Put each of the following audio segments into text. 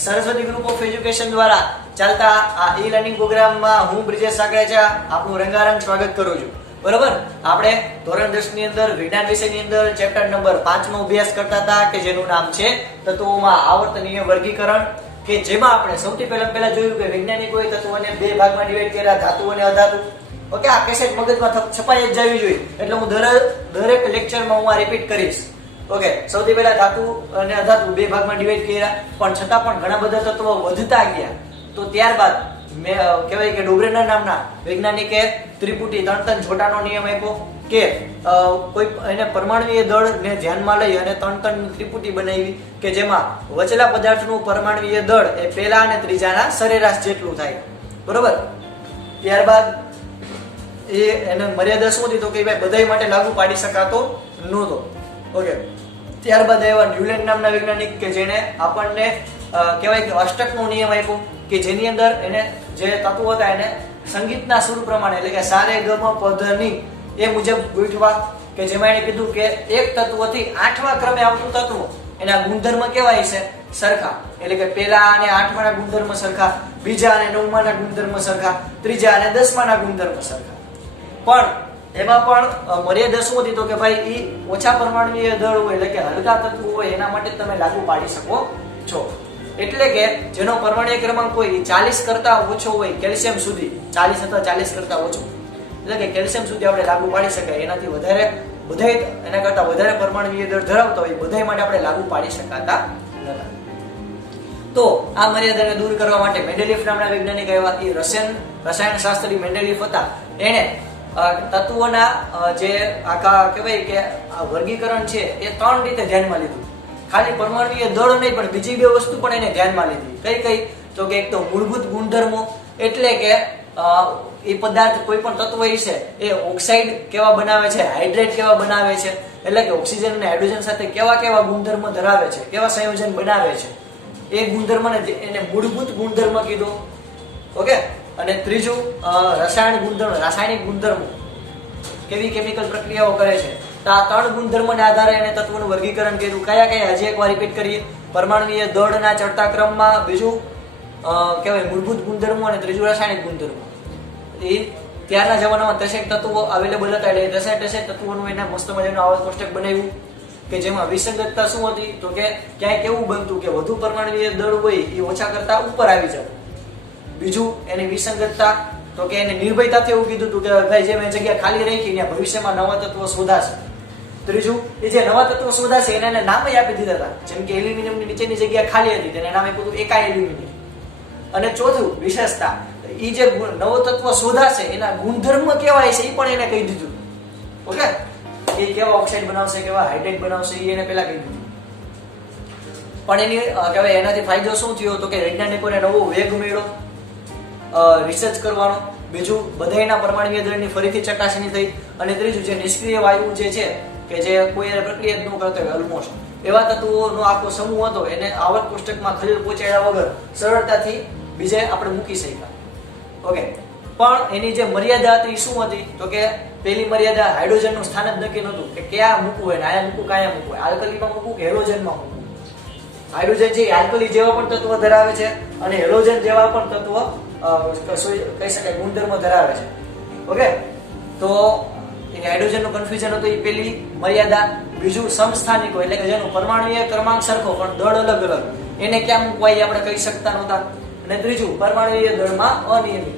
Saraswati group of education દ્વારા ચાલતા આ ઈ લર્નિંગ પ્રોગ્રામમાં હું બ્રિજેશ સાકરેચા આપનું રંગારંગ સ્વાગત કરું છું. બરોબર, આપણે ધોરણ 10 ની અંદર વિજ્ઞાન વિષયની અંદર ચેપ્ટર નંબર 5 નો અભ્યાસ કરતા હતા કે જેનું નામ છે તત્વોમાં આવર્તનીય વર્ગીકરણ, કે જેમાં આપણે સૌથી પહેલા જોયું કે વૈજ્ઞાનિકોએ તત્વોને બે ભાગમાં ડિવાઈડ કર્યા, ધાતુ અને અધાતુ. ઓકે, આ કેસેટ મગજમાં છપાઈ જ જવી જોઈએ, એટલે હું દરેક લેક્ચરમાં હું આ રિપીટ કરીશ. ઓકે, સૌથી પહેલા ધાતુ અને અધાતુ બે ભાગમાં ડિવાઈડ કર્યા, પણ છતાં પણ ઘણા બધા તત્વો વધતા ગયા. તો ત્યારબાદ કહેવાય કે ડોબ્રેનર નામના વૈજ્ઞાનિકે ત્રિપુટી ત્રણ છોટાનો નિયમ આપ્યો કે કોઈ એને પરમાણુય દળને ધ્યાનમાં લઈ અને ત્રણ ત્રિપુટી બનાવી કે જેમાં વચેલા પદાર્થનું પરમાણુય દળ એ પહેલા અને ત્રીજાના સરેરાશ જેટલું થાય. બરોબર, ત્યારબાદ એને મર્યાદા શું હતી તો કે ભાઈ બધાય માટે લાગુ પાડી શકાતો નહોતો. ઓકે, ત્યારબાદ એવા ન્યુલેન્ડ નામના વૈજ્ઞાનિક કે જેને આપણને કહેવાય કે અષ્ટકનો નિયમ આપ્યો કે જેની અંદર એને જે તત્વો હતા એને સંગીતના સુર પ્રમાણે એટલે કે સારે ગમ પધની એ મુજબ ગોઠવા, કે જેમાં એને કીધું કે એક તત્વથી 8મા ક્રમે આવતું તત્વ એના ગુણધર્મ કેવાય છે સરખા, એટલે કે પહેલા અને 8માના ગુણધર્મ સરખા, બીજા અને 9માના ગુણધર્મ સરખા, ત્રીજા અને 10માના ગુણધર્મ સરખા. પણ એમાં પણ મર્યાદા શું હતી તો કે ભાઈ ઈ ઓછા પરમાણુય દળ હોય એટલે કે હલકા તત્વો હોય એના માટે તમે લાગુ પાડી શકો છો. એટલે કે જેનો પરમાણુય ક્રમાંક હોય 40 કરતા ઓછો હોય, કેલ્શિયમ સુધી 40 અથવા 40 કરતા ઓછો, એટલે કે કેલ્શિયમ સુધી આપણે લાગુ પાડી શકાય. એનાથી વધારે બધાય એના કરતા વધારે પરમાણુય દળ ધરાવતા હોય બધાય માટે આપણે લાગુ પાડી શકાતા નહોતા. તો આ મર્યાદાને દૂર કરવા માટે મેન્ડેલિફ નામના વૈજ્ઞાનિક આવ્યા. એ રસાયણ શાસ્ત્રી મેન્ડેલિફ હતા. એણે તત્વોના જે આખા કહેવાય કે વર્ગીકરણ છે એ 3 રીતે ધ્યાનમાં લીધું. ખાલી પરમાણુય દળ નહીં પણ બીજી બે વસ્તુ પણ એને ધ્યાનમાં લીધી. કઈ તો કે એક તો મૂળભૂત ગુણધર્મો, એટલે કે એ પદાર્થ કોઈ પણ તત્વ છે એ ઓક્સાઇડ કેવા બનાવે છે, હાઇડ્રેટ કેવા બનાવે છે, એટલે કે ઓક્સિજન અને હાઇડ્રોજન સાથે કેવા ગુણધર્મ ધરાવે છે, કેવા સંયોજન બનાવે છે, એ ગુણધર્મને એને મૂળભૂત ગુણધર્મ કીધો. ઓકે, અને ત્રીજું રાસાયણિક ગુણધર્મો, કેવી કેમિકલ પ્રક્રિયાઓ કરે છે. તો આ 3 ગુણધર્મોના આધારે એને તત્વોનું વર્ગીકરણ કર્યું. કયા હજી એકવાર રિપીટ કરીએ. પરમાણુય દળના ચડતા ક્રમમાં, બીજું કહેવાય મૂળભૂત ગુણધર્મો, અને ત્રીજું રાસાયણિક ગુણધર્મો. એ ત્યારના જમાનામાં 3 તત્વો અવેલેબલ હતા, એટલે 3 તત્વોનું એને મસ્ત મજાનું આવર્ત કોષ્ટક બનાવ્યું કે જેમાં વિસંગતતા શું હતી તો કે ક્યાંય કેવું બનતું કે વધુ પરમાણુય દળ હોય એ ઓછા કરતા ઉપર આવી જતું. બીજું એની વિસંગતતા તો કે એને નિર્ભયતાથી એવું કીધું હતું કે ભાઈ જે મેં જગ્યા ખાલી રાખી ત્યાં ભવિષ્યમાં નવા તત્વો શોધાશે. ત્રીજું, એ જે નવા તત્વો શોધાશે એને નામ આપી દીધા હતા. જેમ કે એલ્યુમિનિયમની નીચેની જગ્યા ખાલી હતી તેને નામ આપ્યું હતું એકા એલ્યુમિનિયમ. અને ચોથું વિશેષતા, એ જે નવો તત્વ શોધાશે એના ગુણધર્મ કેવાય છે એ પણ એને કહી દીધું. ઓકે, એ કેવા ઓક્સાઇડ બનાવશે, કેવા હાઇડ્રેટ બનાવશે એ એને પહેલા કહી દીધું. પણ એની કહેવાય એનાથી ફાયદો શું થયો તો કે વૈજ્ઞાનિકોને નવો વેગ મળ્યો રિસર્ચ કરવાનો. બીજું, બધાયના પરમાણુય દળની ફરીથી ચકાસણી થઈ. અને ત્રીજું, જે નિષ્ક્રિય વાયુ જે છે કે જે કોઈ પ્રક્રિયા જ ન કરતો હોય ઓલમોસ્ટ એવા તત્વોનો આખો સમૂહ હતો એને આવર્ત કોષ્ટકમાં ખલેલ પહોંચાડ્યા વગર સરળતાથી બીજે આપણે મૂકી શક્યા. ઓકે, પણ એની જે મર્યાદા હતી શું હતી તો કે પહેલી મર્યાદા હાઇડ્રોજનનું સ્થાન જ નક્કી નહોતું કે ક્યાં મૂકવું એને, આયા મૂકવું, કાયા મૂકવું, આલ્કલીમાં મૂકવું કે હેલોજનમાં મૂકવું. હાઇડ્રોજન છે આલ્કલી જેવા પણ તત્વ ધરાવે છે અને હેલોજન જેવા પણ તત્વ કહી શકાય ગુણધર્મ ધરાવે છે. ઓકે, તો હાઇડ્રોજનનું કન્ફ્યુઝન હતું એ પેલી મર્યાદા. બીજું, સમસ્થાનિકો એટલે કે જેનો પરમાણુય ક્રમાંક સરખો પણ દળ અલગ અલગ, એને ક્યાં મૂકવા એ આપણે કહી શકતા નહોતા. અને ત્રીજું, પરમાણુય દળમાં અનિયમિત.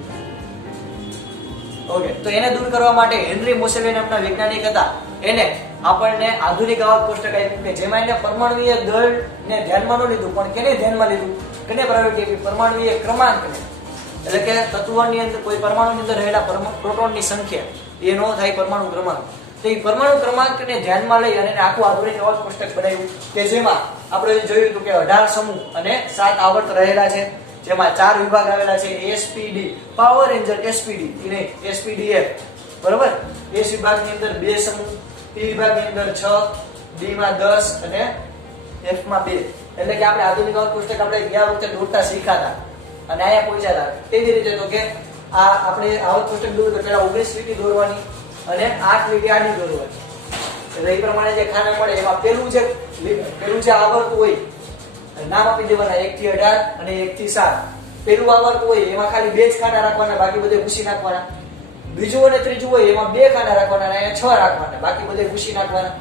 ઓકે, તો એને દૂર કરવા માટે હેનરી મોસેલે નામના વૈજ્ઞાનિક હતા. એને આપણને આધુનિક આવર્ત કોષ્ટક આપ્યું કે જેમાં એને પરમાણુય દળને ધ્યાનમાં ન લીધું પણ કેને ધ્યાનમાં લીધું, કેને પ્રાયોરિટી આપી, પરમાણુય ક્રમાંકને. એટલે કે તત્વની અંદર કોઈ પરમાણુની અંદર રહેલા પ્રોટોનની સંખ્યા એ નો થાય પરમાણુ ક્રમાંક. તો એ પરમાણુ ક્રમાંકને ધ્યાનમાં લઈ અને આખું આધુનિક આવર્ત કોષ્ટક બનાવ્યું કે જેમાં આપણે જોયું હતું કે 18 સમૂહ અને 7 આવર્ત રહેલા છે, જેમાં 4 વિભાગ આવેલા છે. SPD, power ranger SPD, SPDF. બરોબર, એસ વિભાગની અંદર 2 સમૂહ, પી વિભાગની અંદર 6, ડી માં 10 અને એફ માં 2. એટલે કે આપણે આધુનિક આવર્ત કોષ્ટક આપણે ગયા વખતે દોરતા શીખ્યા અને આયા પહોંચ્યા હતા. એવી રીતે તો કે આ આપણે આવર્ત કોષ્ટક દોર પેલા 19 લીટી દોરવાની અને 8 લીટી આડી દોરવાની. એટલે એ પ્રમાણે જે ખાના મળે એમાં પેલું જે આવર્ત હોય નામ આપી દેવાના 1 થી 18 અને 1 થી 7. પેલું આવર્ત હોય એમાં ખાલી 2 જ ખાના રાખવાના, બાકી બધે ભૂસી નાખવાના. બીજું અને ત્રીજું હોય એમાં 2 ખાના રાખવાના અને અહીંયા 6 રાખવાના, બાકી બધે ભૂસી નાખવાના.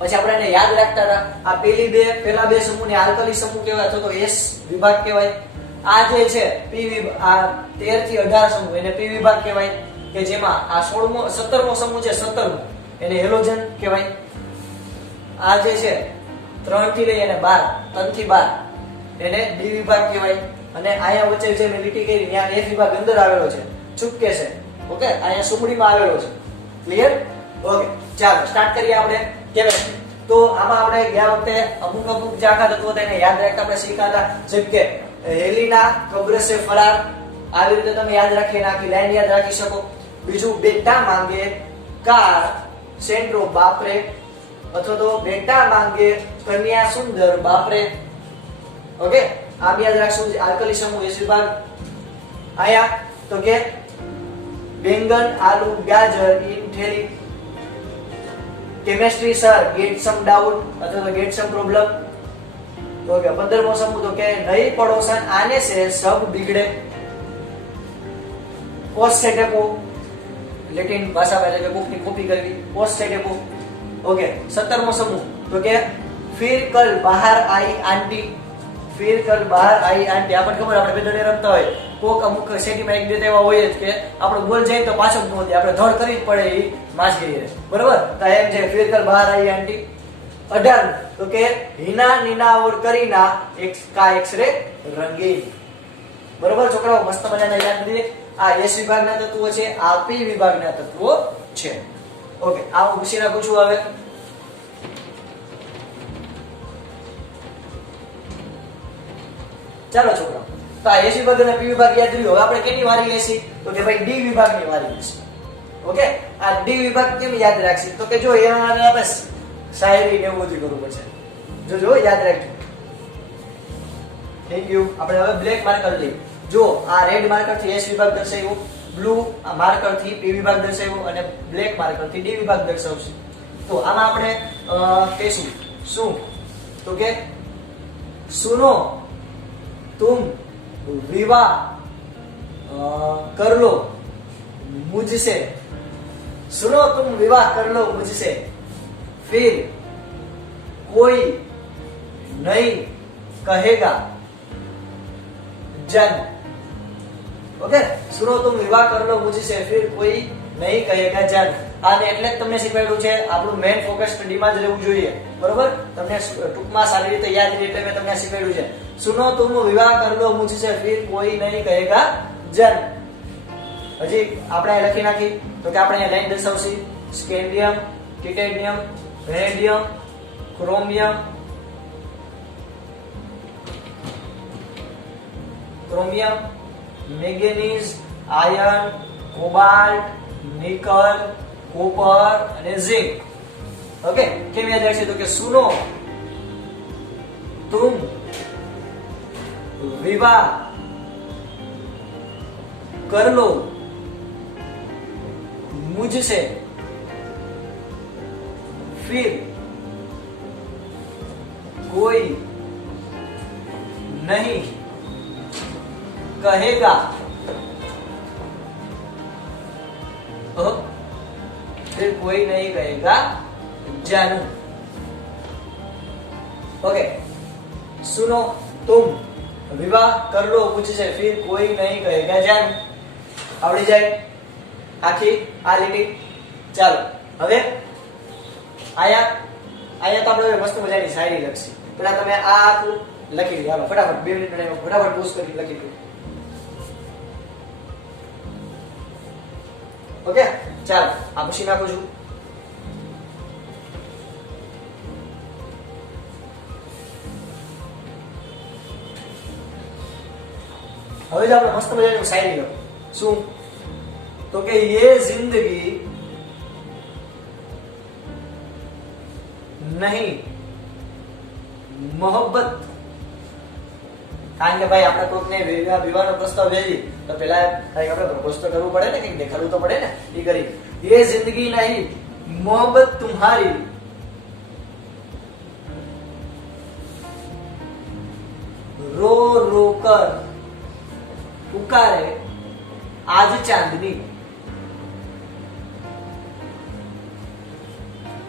પછી આપણે એને યાદ રાખતા હતા આ પેલા બે સમૂહને આલ્કલી સમૂહ કહેવાય અથવા તો S વિભાગ કહેવાય. આ જે છે P વિભાગ, આ 13 થી 18 સમૂહ એને P વિભાગ કહેવાય, કે જેમાં આ 17મો સમૂહ છે 17મો એને હેલોજન કહેવાય. આ જે છે 3 થી લઈ અને 12, 3 થી 12 એને D વિભાગ કહેવાય. અને અહીંયા વચ્ચે જે મેં લીટી કરી ત્યાં F વિભાગ અંદર આવેલો છે, ચૂપકે છે. ઓકે, અહીંયા સુમડીમાં આવેલો છે. ક્લિયર? ઓકે, ચાલો સ્ટાર્ટ કરીએ આપણે કેમેસ્ટ્રી. તો આમાં આપણે ગયા વખતે અમુક જે આખા તત્વો તેને યાદ રાખતા આપણે શીખ્યા હતા, જેમ કે હેલિના કબ્ર સે ફરાર, આવી રીતે તમે યાદ રાખીને આખી લાઈન યાદ રાખી શકો. બીજું બેટા માંગે કાર સેન્ટ્રો બાપરે, અથવા તો બેટા માંગે કન્યા સુંદર બાપરે. ઓકે, આ યાદ રાખશું. આલ્કલી સમૂહ S વિભાગ. આયા તો કે બેંગન આલુ ગાજર ઇન થેલી. કેમેસ્ટ્રી સર ગેટ સમ ડાઉટ અથવા તો ગેટ સમ પ્રોબ્લેમ. તો કે 15મો સમૂહ તો કે નઈ પડોસન આને સે સબ બિગડે. પોસ્ટ સેટેપો, લેટિન ભાષામાં એટલે કે બુકની કોપી કરવી, પોસ્ટ સેટેપો. ઓકે, 17મો સમૂહ તો કે ફિર કલ બહાર આઈ આંટી. ફિર કલ બહાર આઈ આંટી. આપણને ખબર, આપણે બેદડે રમતા હોય, કોક અમુક સેટીમાં એક બે એવા હોય જ કે આપણો બોલ જાય તો પાછો જ નહોતી, આપણે ધડ કરી જ પડે એ માછલી, બરોબર? તો એમ છે ફિર કલ બહાર આઈ આંટી. 18 તો કે હિના નીના ઓર કરીના એક કા એક્સરે રંગીન. બરોબર છોકરાઓ, મસ્ત મજાના યાદ કરી. આ S વિભાગના તત્વો છે, આ P વિભાગના તત્વો છે. ઓકે, આ હું પૂછી નાખું છું હવે. ચાલો છોકરાઓ, તો આ S વિભાગ અને P વિભાગ યાદ રહ્યું. હવે આપણે કેની વારી લેશી? તો કે ભાઈ D વિભાગની વારી લેશી. ઓકે, આ D વિભાગ કેમ યાદ રાખશી? તો કે જો એના બસ શાયરી ને એવું બધું કરવું પડશે. જો યાદ રાખજો. Thank you. આપણે હવે બ્લેક માર્કર લઈએ. જો આ રેડ માર્કર થી S વિભાગ દર્શાવ્યો, બ્લુ માર્કર થી P વિભાગ દર્શાવ્યો અને બ્લેક માર્કર થી D વિભાગ દર્શાવશે. તો આમાં આપણે કહીશું શું? તો કે સુનો तुम विवाह कर लो मुझसे. सुनो तुम विवाह कर लो मुझसे, फिर कोई नहीं कहेगा जन. ओके, सुनो तुम विवाह कर लो मुझसे, फिर कोई नहीं कहेगा जन. આને એટલે જ તમને શીખવાડ્યું છે, આપણું મેઇન ફોકસ સ્ટડીમાં જ રહેવું જોઈએ, બરોબર? તમને ટૂંકમાં સારી રીતે યાદ રહે એટલે મેં તમને શીખવાડ્યું છે. સુનો તુમ વિવાહ કર લો મુझसे, फिर कोई नहीं कहेगा जन. હજી આપણે લખી નાખી તો કે આપણે અહીંયા લાઈન દર્શાવશી. Scandium, titanium, vanadium, chromium, manganese, iron, cobalt, nickel, copper અને ઝિંક. ઓકે, કેમ યાદ રાખશે? તો કે સુનો तुम विवाह कर लो मुझसे, फिर कोई नहीं कहेगा फिर कोई नहीं कहेगा जानू. ओके, सुनो तुम विवाह कर लो मुझसे, फिर कोई नहीं कहेगा जानू. આવડી જાય આખી આ લીટી. ચાલો હવે આયા તો આપણે મસ્ત મજાની શાયરી લખશી. પેલા તમે આ આખું લખી લો. હાલો ફટાફટ 2 મિનિટ ટાઈમ ફટાફટ પૂછ કરી લખી લો. ઓકે, ચાલો આ પૂછી નાખું છું. હવે જો આપણે મસ્ત મજાની શાયરી લખો. શું? તો કે ये जिंदगी नहीं मोहब्बत. કારણ કે ભાઈ આપણે કોકને વિવાહનો પ્રસ્તાવ ભેજી તો પેલા ભાઈ આપણે પ્રપોઝ તો કરવું પડે ને, કંઈક દેખાડવું તો પડે ને. એ કરી ये जिंदगी नहीं मोहब्बत तुम्हारी रो रो कर पुकारे आज चांदनी।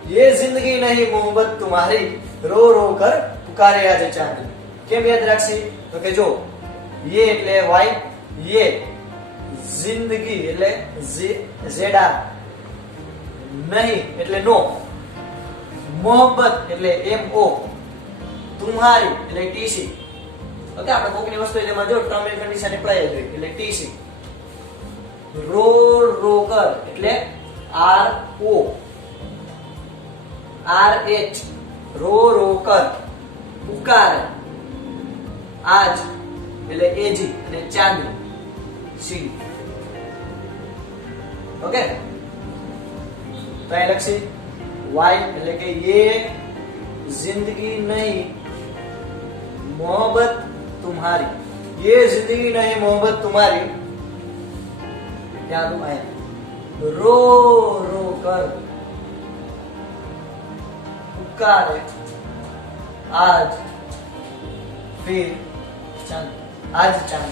ये जिंदगी नहीं मोहब्बत तुम्हारी, रो रो कर पुकारे आज चांदनी। केम याद રાખશે તો કે જો ये એટલે वाई, ये जिंदगी એટલે जेडा, नहीं એટલે नो, मोहब्बत એટલે MO, तुम्हारी એટલે TC। ઓકે, આપણે કોકની વસ્તુ એમાં જો ટર્મ એન્ડ કન્ડિશન એપ્લાય જ હોય એટલે TC। રો રો કર એટલે RO, RH, રો રો કર, પુકાર આજ એટલે AG અને ચાંદની C। ઓકે, तो અહીં લખી Y એટલે કે ये जिंदगी नहीं मोहब्बत तुम्हारी, ये जिंदगी नहीं मोहब्बत तुम्हारी, क्या तुम आए रो रो कर पुकारे आज फिर चांद, आज चांद।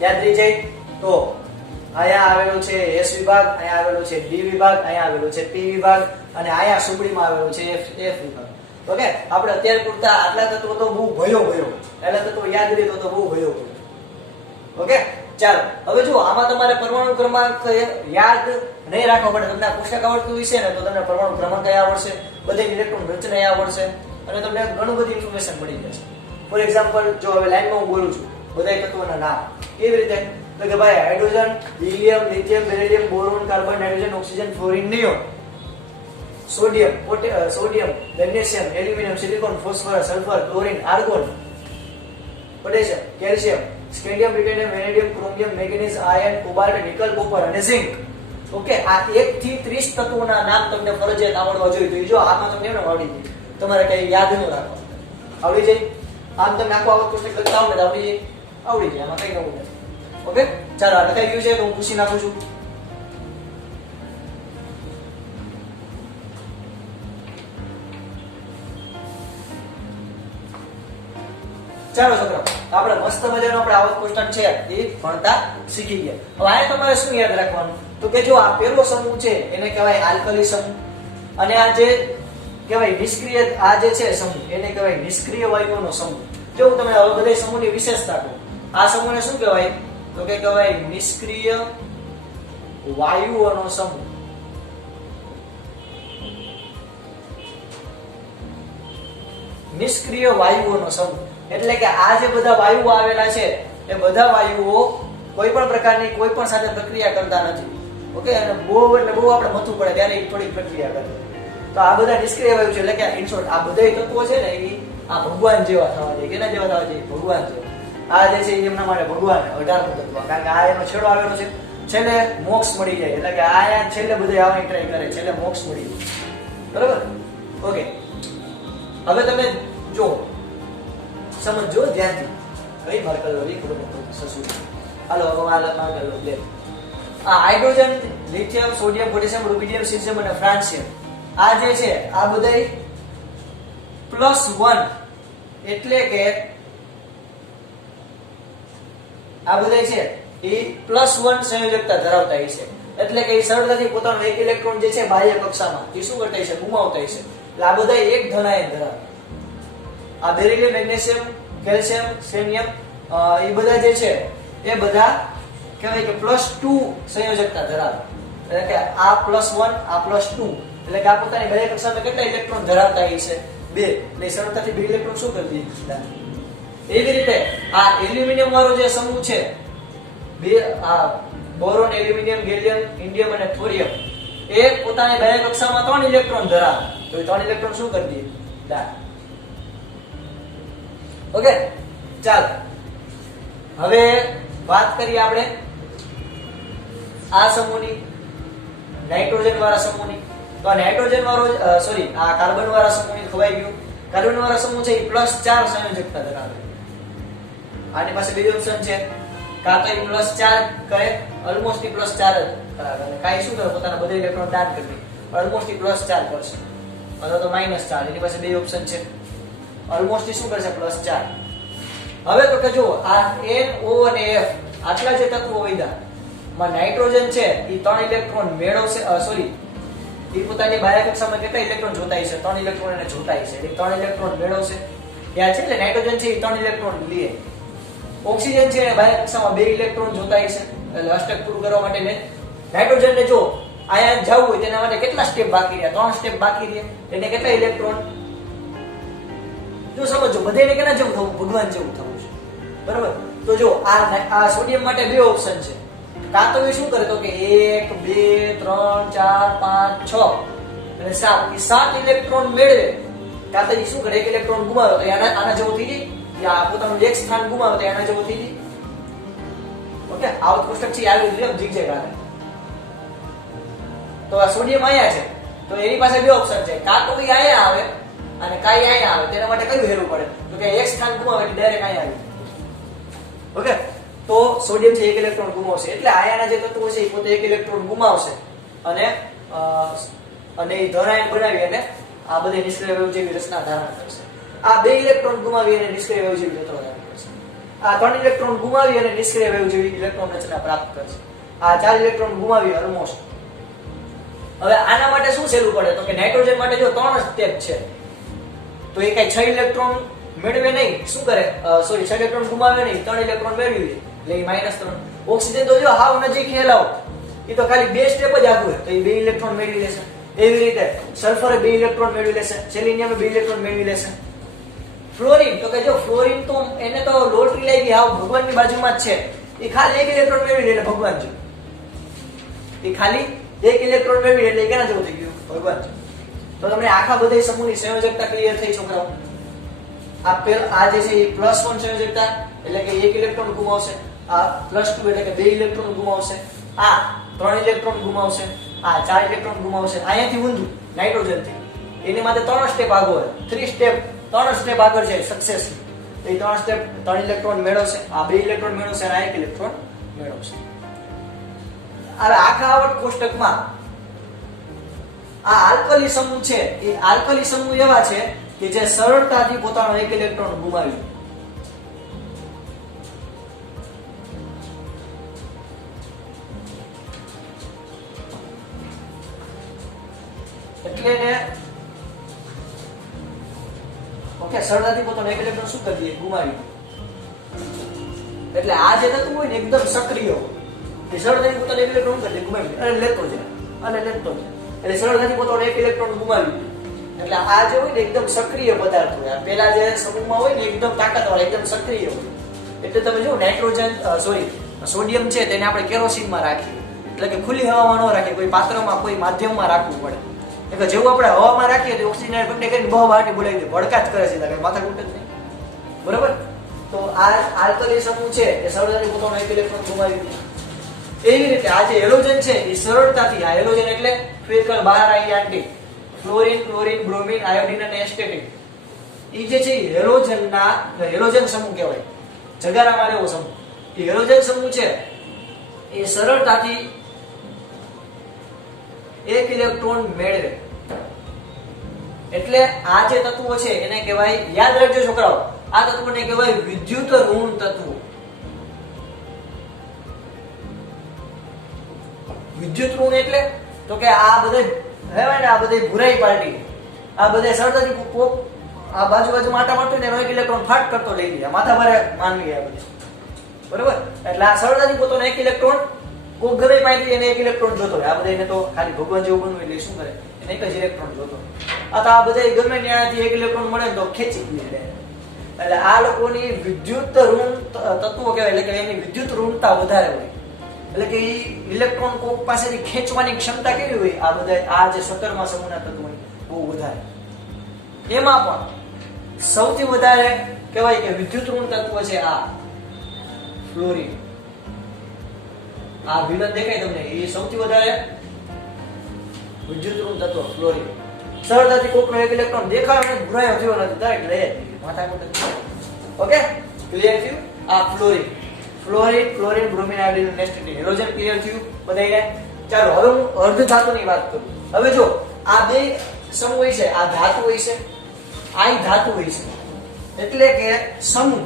याद रही जाए तो અહીંયા આવેલું છે S વિભાગ, અહીંયા આવેલું છે D વિભાગ, અહીંયા આવેલું છે P વિભાગ અને અહીંયા સુબડીમાં આવેલું છે F વિભાગ। ઓકે, આપણે અત્યારે પૂરતા આટલા તત્વો તો બહુ ભયો એટલે તત્વો યાદ રહે તો બહુ ભયો। ઓકે, ચાલો હવે જો આમાં તમારે પરમાણુ ક્રમાંક યાદ નહીં રાખવો પડે। તમને પુસ્તક આવડતું હશે ને તો તમને પરમાણુ ક્રમાંક આવડશે, બધી ઇલેક્ટ્રોન રચના આવડશે અને તમને ઘણું બધી ઇન્ફોર્મેશન મળી જશે। ફોર એક્ઝામ્પલ જો હવે લાઈનમાં હું બોલું છું બધા તત્વોના નામ કેવી રીતે, તો કે ભાઈ hydrogen, helium, lithium, beryllium, boron, carbon, nitrogen, oxygen, fluorine, neon, sodium, magnesium, aluminium, silicon, phosphorus, sulphur, chlorine, argon, potassium, calcium, scandium, titanium, vanadium, chromium, manganese, iron, cobalt, nickel, copper અને ઝિંક। ઓકે, આ 1 થી 30 તત્વોના નામ તમને ફરજિયાત આવડવા જોઈએ। તો જો આમાં તમને એમને આવડી જાય, તમારે કઈ યાદ ન રાખવા, આવડી જાય। આમ તમે આખો આવક પુસ્તક લખતા હો ને આવડી જાય, આમાં કઈ નવું નથી। ઓકે, ચાલો આ લખાઈ ગયું છે તો હું પૂછી નાખું છું। ચાલો છોકરાઓ, આપણે મસ્ત મજાનો આપણે આવક કોષ્ટક છે એ ભણતા શીખી ગયા। હવે આ તમારે શું યાદ રાખવાનું, તો કે જો આ પહેલો સમૂહ છે એને કહેવાય આલ્કલી સમૂહ અને આ જે કહેવાય નિષ્ક્રિય આ જે છે સમૂહ એને કહેવાય નિષ્ક્રિય વાયુઓનો સમૂહ। જો હું તમને હવે બધા સમૂહની વિશેષતા કહું, આ સમૂહને શું કહેવાય, તો કે કહેવાય નિષ્ક્રિય વાયુઓનો સમૂહ। નિષ્ક્રિય વાયુઓનો સમૂહ એટલે કે આ જે બધા વાયુઓ આવેલા છે એ બધા વાયુઓ કોઈ પણ પ્રકારની કોઈ પણ સાથે પ્રક્રિયા કરતા નથી। ઓકે, અને બહુ એટલે બહુ આપણે મથું પડે ત્યારે થોડી પ્રક્રિયા કરે, તો આ બધા નિષ્ક્રિય વાયુ છે। એટલે કે ઇન શોર્ટ આ બધા તત્વો છે ને એ આ ભગવાન જેવા થવા જોઈએ। કેના જેવા થવા જોઈએ? ભગવાન જેવા। આ જે છે એમના માટે ભગવાન 18મું તત્વ, કારણ કે આ એનો છેડો આવેલો છે, છેલ્લે મોક્ષ મળી જાય, એટલે કે આ છેલ્લે બધે આવવાની ટ્રાય કરે, છેલ્લે મોક્ષ મળી જાય, બરાબર? ઓકે, હવે તમે જો સમજો ધ્યાનથી, કઈ માર્ક લો એ ખબર નથી સસુ। હાલો હવે આ માર્ક લો લે। આ hydrogen, lithium, sodium, potassium, rubidium, સિલિયમ અને ફ્રાન્સિયમ આ જે છે આ બધાય +1 એટલે કે આ બધા છે એ +1 સંયોજકતા ધરાવતા હશે, એટલે કે એ સરળતાથી પોતાનો એક ઇલેક્ટ્રોન જે છે બાહ્ય કક્ષામાં એ શું કરતા હશે, ગુમાવતા હશે। એટલે આ બધા એક ધનાયન ધરાવે। આ બેરિલિયમ, મેગ્નેશિયમ, કેલ્શિયમ, સેનિયમ એ બધા જે છે એ બધા કહેવાય કે +2 સંયોજકતા ધરાવે, એટલે કે આ +1 આ +2 એટલે કે આ પોતાની બાહ્ય કક્ષામાં કેટલા ઇલેક્ટ્રોન ધરાવતા હશે? 2। એટલે સરળતાથી 2 ઇલેક્ટ્રોન શું કરી દે। એવી રીતે આ એલ્યુમિનિયમ વાળો જે સમૂહ છે, બે આ બોરોન, એલ્યુમિનિયમ, ગેલિયમ, ઇન્ડિયમ અને થોરિયમ એ પોતાની બાહ્ય કક્ષામાં 3 ઇલેક્ટ્રોન ધરાવે, તો એ 3 ઇલેક્ટ્રોન શું કરી દે? ઓકે, ચાલો હવે વાત કરીએ આપણે આ સમૂહની, નાઇટ્રોજન વાળા સમૂહની। તો આ નાઇટ્રોજન વાળો સોરી આ કાર્બન વાળા સમૂહની ખવાઈ ગયું। કાર્બન વાળા સમૂહ છે એ +4 સંયોજકતા ધરાવે। આની પાસે બીજો ઓપ્શન છે, કાં તો એ +4 કરે, ઓલમોસ્ટ +4 જ કરાવે, અને કાઈ શું કરે પોતાના બધા ઇલેક્ટ્રોન દાન કરી દે, ઓલમોસ્ટ +4 કરશે, અથવા તો -4। એની પાસે બે ઓપ્શન છે, ઓલમોસ્ટ શું કરશે +4, હવે તો કે જો આ N O અને F આટલા જે તત્વો વધ્યા માં નાઇટ્રોજન છે એ 3 ઇલેક્ટ્રોન મેળવશે સોરી એ પોતાની બાહ્ય કક્ષામાં કેટલા ઇલેક્ટ્રોન જોતા હશે 3 ઇલેક્ટ્રોન એને જોતા હશે એટલે 3 ઇલેક્ટ્રોન મેળવશે યાદ છે એટલે નાઇટ્રોજન છે એ 3 ઇલેક્ટ્રોન લે ઓક્સિજન છે એ બાહ્ય કક્ષામાં 2 ઇલેક્ટ્રોન જોતા હશે એટલે અષ્ટક પૂરું કરવા માટે લે નાઇટ્રોજન ને જો આયા જવું હોય તેના માટે કેટલા સ્ટેપ બાકી રહ્યા 3 સ્ટેપ બાકી રહ્યા એને કેટલા ઇલેક્ટ્રોન જો સમજો બધાને કેના જેવું થવું ભગવાન જેવું થવું છે બરાબર તો જો આ સોડિયમ માટે બે ઓપ્શન છે કાં તો એ શું કરે તો કે 1 2 3 4 5 6 અને 7 એ 7 ઇલેક્ટ્રોન મેળવે કાં તો એ શું કરે એક ઇલેક્ટ્રોન ગુમાવે તો આના જેવું થઈ જાય યા પોતાનું એક સ્થાન ગુમાવે તો આના જેવું થઈ જાય ઓકે આઉટ કોષ્ટક છે આવી રીતે ઝીગઝેગ આવે તો આ સોડિયમ આયા છે તો એની પાસે બે ઓપ્શન છે કાં તો એ આયા આવે અને કાઈ આયા આવે તેના માટે કયું હેરવું પડે તો કે એક સ્થાન ગુમાવે એટલે ડાયરેક્ટ આયા આવે ઓકે તો સોડિયમ છે એક ઇલેક્ટ્રોન ગુમાવશે એટલે આયાના જે તત્વો છે એ પોતે એક ઇલેક્ટ્રોન ગુમાવશે અને એ ધન આયન બનાવી અને આ બધી નિષ્ક્રિય વેવ જેવી રચના ધારણ કરશે આ બે ઇલેક્ટ્રોન ગુમાવી અને નિષ્ક્રિય વેવ જેવી રચના ધારણ કરશે આ 3 ઇલેક્ટ્રોન ગુમાવી અને નિષ્ક્રિય વેવ જેવી ઇલેક્ટ્રોન રચના પ્રાપ્ત કરશે આ 4 ઇલેક્ટ્રોન ગુમાવી ઓલમોસ્ટ હવે આના માટે શું સહેલું પડે તો કે નાઇટ્રોજન માટે જો 3 સ્ટેપ છે તો એ કઈ 6 ઇલેક્ટ્રોન મેળવે નહીં શું કરે સોરી 6 ઇલેક્ટ્રોન ગુમાવે નહીં 3 ઇલેક્ટ્રોન મેળવી લે એટલે -3 ઓક્સિજન તો જો હાવ નજીક ખેલાવો એ તો ખાલી 2 સ્ટેપ જ આગળ હોય તો એ 2 ઇલેક્ટ્રોન મેળવી લેશે એવી રીતે સલ્ફર 2 ઇલેક્ટ્રોન મેળવી લેશે સેલેનિયમ 2 ઇલેક્ટ્રોન મેળવી લેશે ફ્લોરિન તો કે જો ફ્લોરિન તો એને તો લોટરી લાગી હાવ ભગવાનની બાજુમાં જ છે એ ખાલી 1 ઇલેક્ટ્રોન મેળવી લે એટલે ભગવાન છે એ ખાલી 1 ઇલેક્ટ્રોન મેળવી એટલે કેના જેવું થઈ ગયું ભગવાન છે તો તમને આખા બધા સમૂહની સંયોજકતા ક્લિયર થઈ છોકરાઓ આ જે છે એ +1 સંયોજકતા એટલે કે 1 ઇલેક્ટ્રોન ગુમાવશે આ +2 એટલે કે 2 ઇલેક્ટ્રોન ગુમાવશે આ 3 ઇલેક્ટ્રોન ગુમાવશે આ 4 ઇલેક્ટ્રોન ગુમાવશે અહીંયાથી ઊંધું નાઇટ્રોજન થી એની માટે 3 સ્ટેપ આગળ હોય 3 સ્ટેપ આગળ છે સક્સેસ એ 3 સ્ટેપ 3 ઇલેક્ટ્રોન મેળવશે આ 2 ઇલેક્ટ્રોન મેળવશે અને આ 1 ઇલેક્ટ્રોન મેળવશે હવે આખા આવર્ત કોષ્ટકમાં આ આલ્કલી સમૂહ છે એ આલ્કલી સમૂહ એવા છે કે જે સરળતાથી પોતાનો 1 ઇલેક્ટ્રોન ગુમાવી એટલે ને ઓકે સરળતાથી પોતાનો 1 ઇલેક્ટ્રોન શું કરી દે ગુમાવી એટલે આ જે તત્વ હોય ને એકદમ સક્રિય હોય એ સરળતાથી પોતાનો 1 ઇલેક્ટ્રોન કરી દે ગુમાવી અને લેતો જાય એટલે સરળતાથી પોતાનો 1 ઇલેક્ટ્રોન ગુમાવી એટલે આ જે હોય ને એકદમ સક્રિય પદાર્થ હોય પેલા જે સમૂહમાં હોય ને એકદમ તાકાતવાળા એકદમ સક્રિય હોય એટલે તમે જો નાઇટ્રોજન સોડિયમ છે તેને આપણે કેરોસીનમાં રાખીએ એટલે કે ખુલ્લી હવામાં ન રાખીએ કોઈ પાત્રમાં કોઈ માધ્યમમાં રાખવું પડે એટલે જેવું આપણે હવામાં રાખીએ તો ઓક્સિજન પકડે કરીને બહુ બહાર બોલાવી દે ભડકા જ કરે છે માથા કૂટે જ નહીં બરોબર તો આ આલ્કલી સમૂહ છે એ સરળતાથી પોતાનો 1 ઇલેક્ટ્રોન ગુમાવી દે એવી રીતે આ જે હેલોજન છે એ સરળતાથી આ હેલોજન એટલે ફિઝિકલ બહાર આવી આંટી ફ્લોરિન ક્લોરિન બ્રોમિન આયોડિન અને એસ્ટેટિન એ જે છે હેલોજન સમૂહ કહેવાય જગારામાં એવો સમૂહ એ હેલોજન સમૂહ છે એ સરળતાથી 1 ઇલેક્ટ્રોન મેળવે એટલે આ જે તત્વો છે એને કહેવાય યાદ રાખજો છોકરાઓ આ તત્વોને કહેવાય વિદ્યુત ઋણ તત્વો વિદ્યુત ઋણ એટલે તો કે આ બધે કહેવાય ને આ બધી ભુરાઈ પાર્ટી આ બધે સરળતાથી આ બાજુ માથા મારતો ને 1 ઇલેક્ટ્રોન ફાટ કરતો લઈ ગયા માથા ભારે માનવી આ બધી બરોબર એટલે આ સરળતાથી પોતાનો 1 ઇલેક્ટ્રોન કોક ગમે પાર્ટી એને 1 ઇલેક્ટ્રોન જોતો હોય આ બધા એને તો ખાલી ભગવાન જેવું બનવું એટલે શું કરે એને 1 જ ઇલેક્ટ્રોન જોતો આ તો આ બધા ગમે ત્યાંથી 1 ઇલેક્ટ્રોન મળે તો ખેંચી લે એટલે આ લોકોની વિદ્યુત ઋણ તત્વો કહેવાય એટલે કે એની વિદ્યુત ઋણતા વધારે હોય એટલે કે ઇલેક્ટ્રોન કોક પાસેથી ખેંચવાની ક્ષમતા કેવી હોય આ બધા આ જે 17મા સમૂહના તત્વો બહુ વધારે એમાં પણ સૌથી વધારે કહેવાય કે વિદ્યુત ઋણ તત્વ છે આ ફ્લોરિન આ વિલન દેખાય તમને એ સૌથી વધારે વિદ્યુત ઋણ તત્વ ફ્લોરિન સરળતાથી કોકનો 1 ઇલેક્ટ્રોન દેખાય અને ભુરાયો થયો નથી ડાયરેક્ટ લઈ માથા મોટે ઓકે ક્લિયર થયું આ ફ્લોરિન બ્રોમિન આયોડિન અને એસ્ટેટિન હેલોજન ક્લિયર થયું બધાયને ચાલો હવે હું અર્ધ ધાતુની વાત કરું હવે જો આ બે સમૂહ હોય છે આ ધાતુ હોય છે આ ધાતુ હોય છે એટલે કે સમૂહ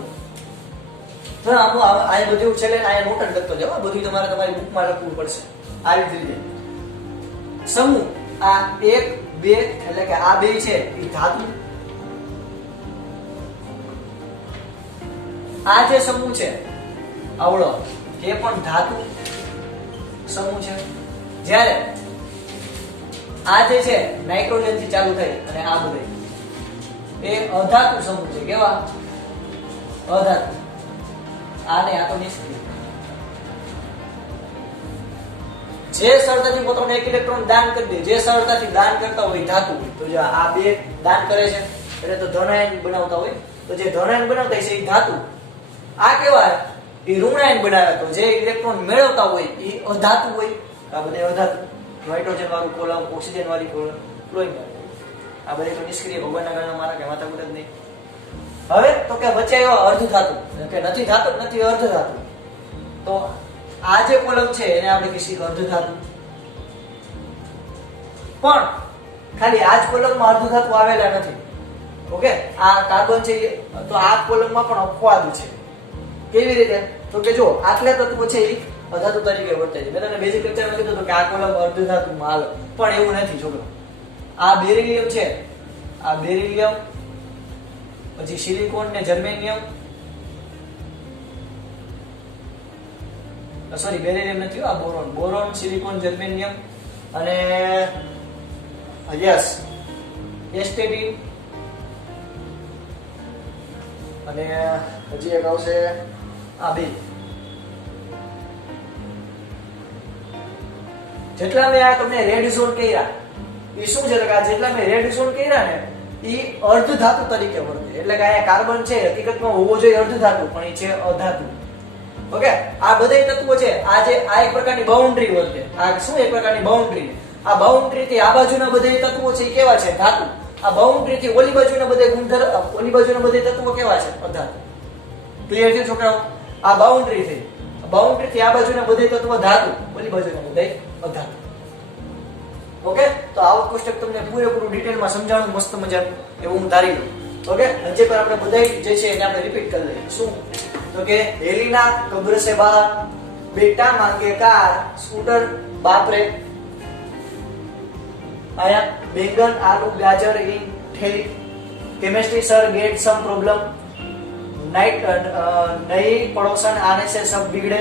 તો આ બધું છેલ્લે આ નોટ જ લખતો જાવ, બધું તમારે તમારી બુકમાં લખવું પડશે. આવી જ રીતે સમૂહ આ 1 2 એટલે કે આ બે છે એ ધાતુ, આ જે સમૂહ છે આવડો એ પણ ધાતુ સમૂહ છે. જ્યારે આ જે છે નાઇટ્રોજન થી ચાલુ થઈ અને આ બધે એ અધાતુ સમૂહ છે. કેવા? અધાતુ. આને આ તો નિષ્ક્રિય. જે સરળતાથી પોતાનો એક ઇલેક્ટ્રોન દાન કરી દે, જે સરળતાથી દાન કરતા હોય ધાતુ હોય, તો જો આ બે દાન કરે છે એટલે તો ધનાયન બનાવતા હોય, તો જે ધનાયન બનાવતા છે એ ધાતુ. આ કેવા? એ ઋણાયન બનાવે, તો જે ઇલેક્ટ્રોન મેળવતા હોય એ અધાતુ હોય. આ બધે અધાતુ, નાઇટ્રોજન વાળું કોલમ, ઓક્સિજન વાળી કોલમ, ક્લોરીન વાળી, આ બધે તો નિષ્ક્રિય, ભગવાનના ગણના મારા કે માતા જ નહીં. હવે તો કે વચ્ચે આવ્યો અર્ધ ધાતુ, કે નથી ધાતુ નથી અર્ધ ધાતુ, તો આ જે કોલમ છે એને આપણે કહીશું અર્ધ ધાતુ. પણ ખાલી આ જ કોલમમાં અર્ધ ધાતુ આવેલા નથી. ઓકે, આ કાર્બન છે તો આ કોલમમાં પણ અપવાદ છે. કેવી રીતે? તો કે જો આટલા તત્વો છે એ અધાતુ તરીકે વર્તે છે. મેં તમને બેઝિક લેક્ચરમાં કીધું હતું કે આ કોલમ અર્ધ ધાતુમાં આવે, પણ એવું નથી છોકરો. આ બેરિલિયમ છે, આ બેરિલિયમ, પછી સિલિકોન ને જર્મેનિયમ, સોરી બેરિલિયમ નથી, આ બોરોન, બોરોન, સિલિકોન, જર્મેનિયમ અને યસ એસ્ટેટિન અને હજી એક આવશે આ બે. જેટલા મેં આ તમને રેડ ઝોન કર્યા એ શું છે કે આ જેટલા મેં રેડ ઝોન કર્યા ને એ અર્ધ ધાતુ તરીકે વર્તે. એટલે કે આ કાર્બન છે હકીકતમાં હોવો જોઈએ અર્ધ ધાતુ, પણ એ છે અધાતુ. ઓકે, આ બધા તત્વો છે આ એક પ્રકારની બાઉન્ડ્રી વર્તે. આ શું એક પ્રકારની બાઉન્ડ્રી? આ બાઉન્ડ્રી થી આ બાજુના બધા તત્વો છે એ કેવા છે? ધાતુ. આ બાઉન્ડ્રી થી ઓલી બાજુના બધા ગુણધર્મ, ઓલી બાજુના બધા તત્વો કેવા છે? અધાતુ. ક્લિયર છે છોકરાઓ? આ બાઉન્ડ્રી થી આ બાજુના બધા તત્વો ધાતુ, ઓલી બાજુના બધા અધાતુ. ઓકે, તો આવું કોષ્ટક તમને પૂરેપૂરું ડિટેલમાં સમજાવવાનું મસ્ત મજાનું એવું હું ધારી લઉં. ઓકે, હજી પર આપણે બધા જે છે એને આપણે રિપીટ કરી લઈએ. શું? તો કે હેલીના કબ્ર સે બહાર, બેટા માંગે કાર, સ્કૂટર બાપ રે, आया बैंगन आलू गाजर इन ठेली, chemistry sir get some problem, night नई पड़ोसन आने से सब बिगड़े,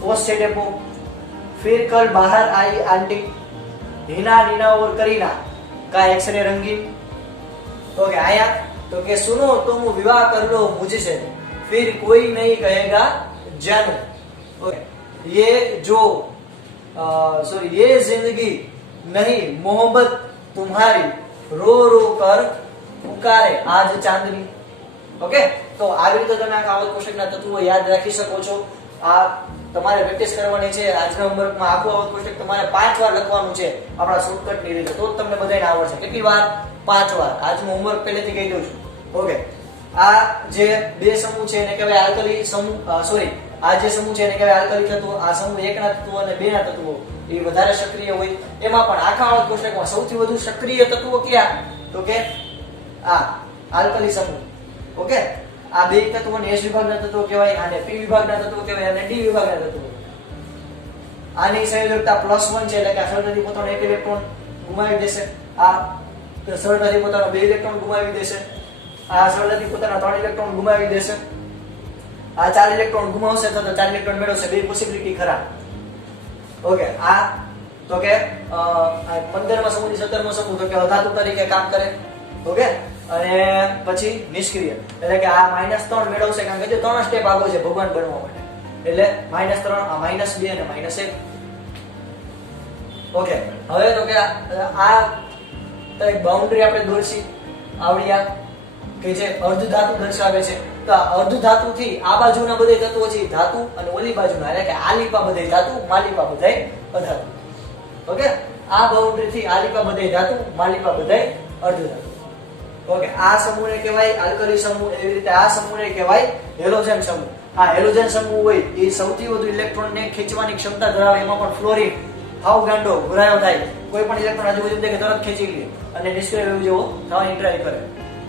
पोस्ट से डेपो, फिर कल बाहर आई आंटी, हिना नीना और करीना का एक्सरे रंगीन. तो क्या आया? तो के सुनो तुम विवाह कर लो मुझसे, फिर कोई नहीं कहेगा जानू. ये जो सॉरी ये जिंदगी नहीं मोहब्बत तुम्हारी रो रो कर पुकारे आज चांदनी. ओके, तो આવી રીતે તમે આ આવત કોષ્ટકના તત્વો યાદ રાખી શકો છો. આ તમારે પ્રેક્ટિસ કરવાની છે. આજના હોમવર્કમાં આખું આવત કોષ્ટક તમારે 5 વાર લખવાનું છે આપણા શોર્ટકટની રીતે, તો જ તમને બધાને આવડશે. કેટલી વાર? 5 વાર. આજનું હોમવર્ક પહેલેથી કહી દઉં છું. ઓકે, આ જે બે સમૂહ છે એને કહેવાય આલ્કલી સમૂહ, સોરી આ જે સમૂહ છે એને કહેવાય આલ્કલી તત્વો. આ સમૂહ 1 ના તત્વો અને 2 ના તત્વો એ વધારે સક્રિય હોય. એમાં પણ આખા આવત કોષ્ટકમાં સૌથી વધુ સક્રિય તત્વો કયા? તો કે આ આલ્કલી સમૂહ. ઓકે, આ બે તત્વોને S વિભાગના તત્વો કહેવાય, આને P વિભાગના તત્વો કહેવાય અને D વિભાગના તત્વો. આની સંયોજકતા +1 છે, એટલે કે સરળતાથી પોતાનો એક ઇલેક્ટ્રોન ગુમાવી દેશે. આ સરળતાથી પોતાનો 2 ઇલેક્ટ્રોન ગુમાવી દેશે. આ સરળતાથી પોતાના 3 ઇલેક્ટ્રોન ગુમાવી દેશે. આ 4 ઇલેક્ટ્રોન ગુમાવશે તો 4 ઇલેક્ટ્રોન મેળવશે. બે પોસિબિલિટી ખરા. ઓકે, આ તો કે 15મા સમૂહથી 17મો સમૂહ તો કે અધાતુ તરીકે કામ કરે. ઓકે, અને પછી નિષ્ક્રિય, એટલે કે આ -3 મેળવશે, કારણ કે 3 સ્ટેપ આગળ છે ભગવાન બનવા માટે. એટલે -3, આ -2 અને -1. ઓકે, હવે તો કે આ એક બાઉન્ડ્રી આપણે દોરશી આવડિયા કે જે અર્ધ ધાતુ દર્શાવે છે. તો આ અર્ધ ધાતુ થી આ બાજુના બધા તત્વો છે ધાતુ અને ઓલી બાજુના એટલે કે આલીપા બધા ધાતુ, માલીપા બધા અધાતુ. ઓકે, આ બાઉન્ડ્રી થી આલીપા બધા ધાતુ, માલીપા બધા અર્ધ ધાતુ. ઓકે, આ સમૂહને કહેવાય આલ્કલી સમૂહ. એવી રીતે આ સમૂહને કહેવાય હેલોજન સમૂહ. આ હેલોજન સમૂહ હોય એ સૌથી વધુ ઇલેક્ટ્રોનને ખેંચવાની ક્ષમતા ધરાવે. એમાં પણ ફ્લોરિન હાવ ગાંડો ઘુરાયો થાય, કોઈ પણ ઇલેક્ટ્રોન આજુબાજુ દેખે તરત ખેંચી લે અને નિષ્ક્રિય જેવો થવાની ટ્રાય કરે.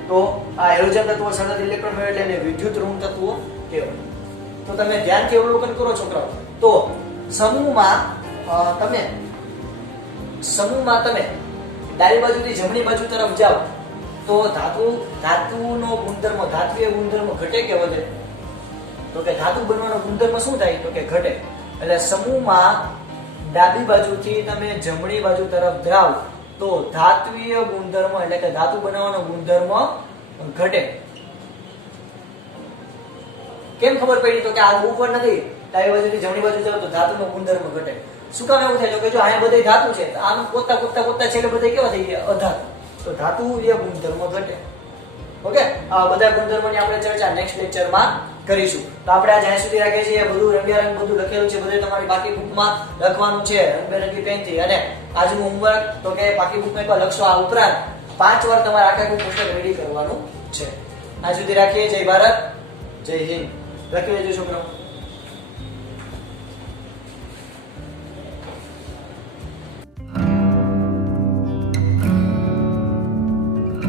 તો આ હેલોજન તત્વો સરળ ઇલેક્ટ્રોન મેળવે એટલે વિદ્યુત ઋણ તત્વો કહેવાય. તો તમે ધ્યાનથી અવલોકન કરો છોકરાઓ. તો સમૂહમાં તમે ડાબી બાજુથી જમણી બાજુ તરફ જાઓ તો ધાતુનો ગુણધર્મ, ધાત્વિય ગુણધર્મ ઘટે કે વધે? તો કે ધાતુ બનવાનો ગુણધર્મ શું થાય? તો કે ઘટે. એટલે સમૂહમાં ડાબી બાજુથી તમે જમણી બાજુ તરફ જાઓ તો ધાત્વિય ગુણધર્મ એટલે કે ધાતુ બનાવવાનો ગુણધર્મ ઘટે. કેમ ખબર પડી? તો કે આ ઉપર નથી, ડાબી બાજુથી જમણી બાજુ જાઓ તો ધાતુનો ગુણધર્મ ઘટે. શું કામ એવું થાય? તો કે જો અહીંયા બધે ધાતુ છે, આમ પોતા છેલ્લે બધે કેવા થઈ ગયા? અધાતુ. તો ધાતુય ગુણધર્મ ઘટે. ઓકે, આ બધા ગુણધર્મોની આપણે ચર્ચા નેક્સ્ટ લેક્ચરમાં કરીશું. તો આપણે આજ અહીં સુધી રાખીએ છીએ. બધું રંગેરંગ બધું લખેલું છે, બધું તમારી પાકી બુકમાં લખવાનું છે રંગબેરંગી પેનથી. અને આજનું હોમવર્ક તો કે પાકી બુકમાં એકવાર લખશો. આ ઉપરાંત 5 વાર તમારે આખા પુસ્તક રેડી કરવાનું છે. આજ સુધી રાખીએ. જય ભારત, જય હિન્દ. લખી લેજો છોકરાઓ.